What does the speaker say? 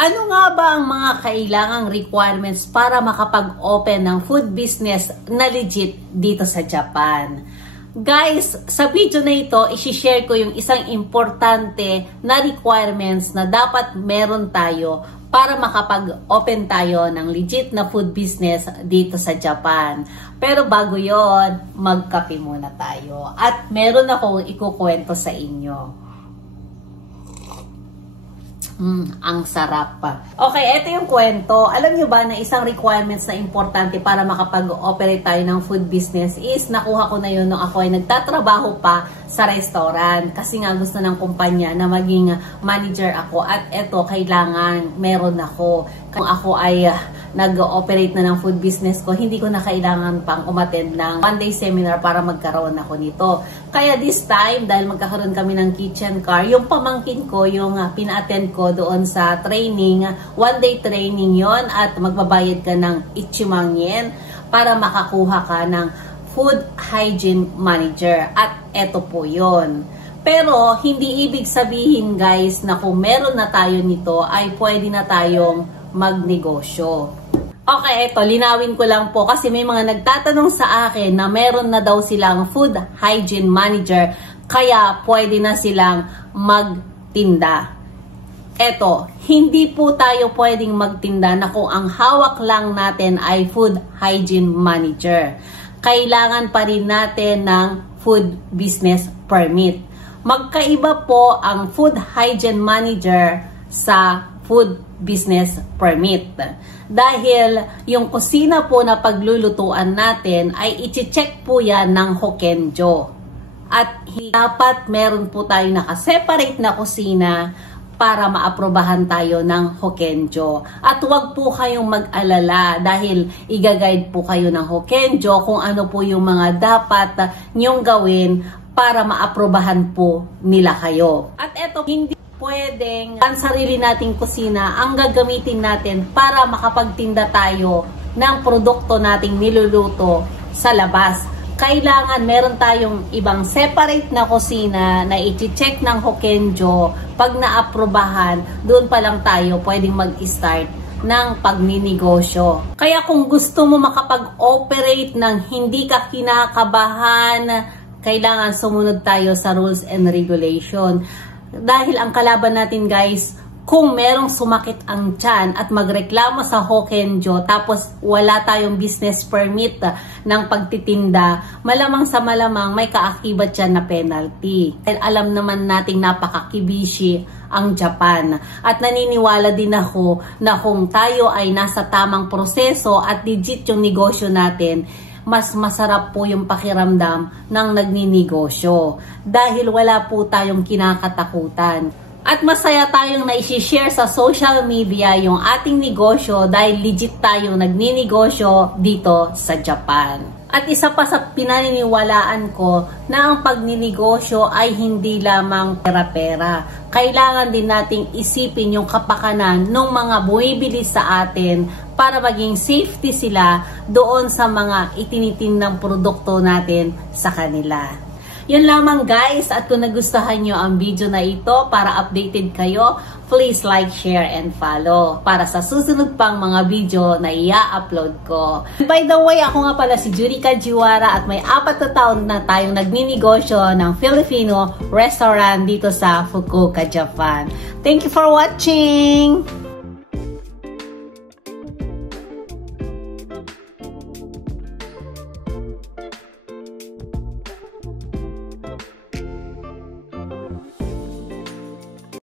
Ano nga ba ang mga kailangang requirements para makapag-open ng food business na legit dito sa Japan? Guys, sa video na ito, isi-share ko yung isang importante na requirements na dapat meron tayo para makapag-open tayo ng legit na food business dito sa Japan. Pero bago yon, magkape muna tayo. At meron akong ikukwento sa inyo. Ang sarap pa. Okay, ito yung kwento. Alam nyo ba na isang requirements na importante para makapag-operate tayo ng food business is nakuha ko na yun nung ako ay nagtatrabaho pa sa restaurant. Kasi nga gusto ng kumpanya na maging manager ako at eto, kailangan meron ako. Kung ako ay nag-operate na ng food business ko, hindi ko na kailangan pang umattend ng one-day seminar para magkaroon ako nito. Kaya this time, dahil magkakaroon kami ng kitchen car, yung pamangkin ko, yung pina-attend ko doon sa training, one-day training yon at magbabayad ka ng ichimang yen para makakuha ka ng food hygiene manager. At eto po yon. Pero hindi ibig sabihin guys na kung meron na tayo nito ay pwede na tayong magnegosyo. Okay, ito, linawin ko lang po kasi may mga nagtatanong sa akin na meron na daw silang food hygiene manager kaya pwede na silang magtinda. Eto, hindi po tayo pwedeng magtinda na kung ang hawak lang natin ay food hygiene manager. Kailangan pa rin natin ng food business permit. Magkaiba po ang food hygiene manager sa food business permit. Dahil yung kusina po na paglulutuan natin ay i-check po yan ng Hokenjo. At dapat meron po tayo nakaseparate na kusina para maaprobahan tayo ng Hokenjo. At huwag po kayong mag-alala dahil i-guide po kayo ng Hokenjo kung ano po yung mga dapat nyong gawin para maaprobahan po nila kayo. At eto, hindi pwedeng ang sarili nating kusina ang gagamitin natin para makapagtinda tayo ng produkto nating niluluto sa labas. Kailangan meron tayong ibang separate na kusina na i-check ng Hokenjo. Pag naaprobahan, doon pa lang tayo pwedeng mag-start ng pagninegosyo. Kaya kung gusto mo makapag-operate ng hindi ka kinakabahan, kailangan sumunod tayo sa rules and regulation. Dahil ang kalaban natin guys, kung merong sumakit ang tiyan at magreklamo sa Hokenjo tapos wala tayong business permit ng pagtitinda, malamang sa malamang may kaakibat yan na penalty. Dahil alam naman nating napakakibishi ang Japan. At naniniwala din ako na kung tayo ay nasa tamang proseso at legit yung negosyo natin, mas masarap po yung pakiramdam ng nagninegosyo dahil wala po tayong kinakatakutan. At masaya tayong na-share sa social media yung ating negosyo dahil legit tayong nagninegosyo dito sa Japan. At isa pa sa pinaniniwalaan ko na ang pagninegosyo ay hindi lamang pera-pera. Kailangan din nating isipin yung kapakanan ng mga bumibili sa atin para maging safety sila doon sa mga itinitindang produkto natin sa kanila. Yun lamang guys, at kung nagustuhan nyo ang video na ito para updated kayo, please like, share, and follow para sa susunod pang mga video na i-upload ko. By the way, ako nga pala si Jurika Jiwara at may 4 na taon na tayong nagninegosyo ng Filipino restaurant dito sa Fukuoka, Japan. Thank you for watching!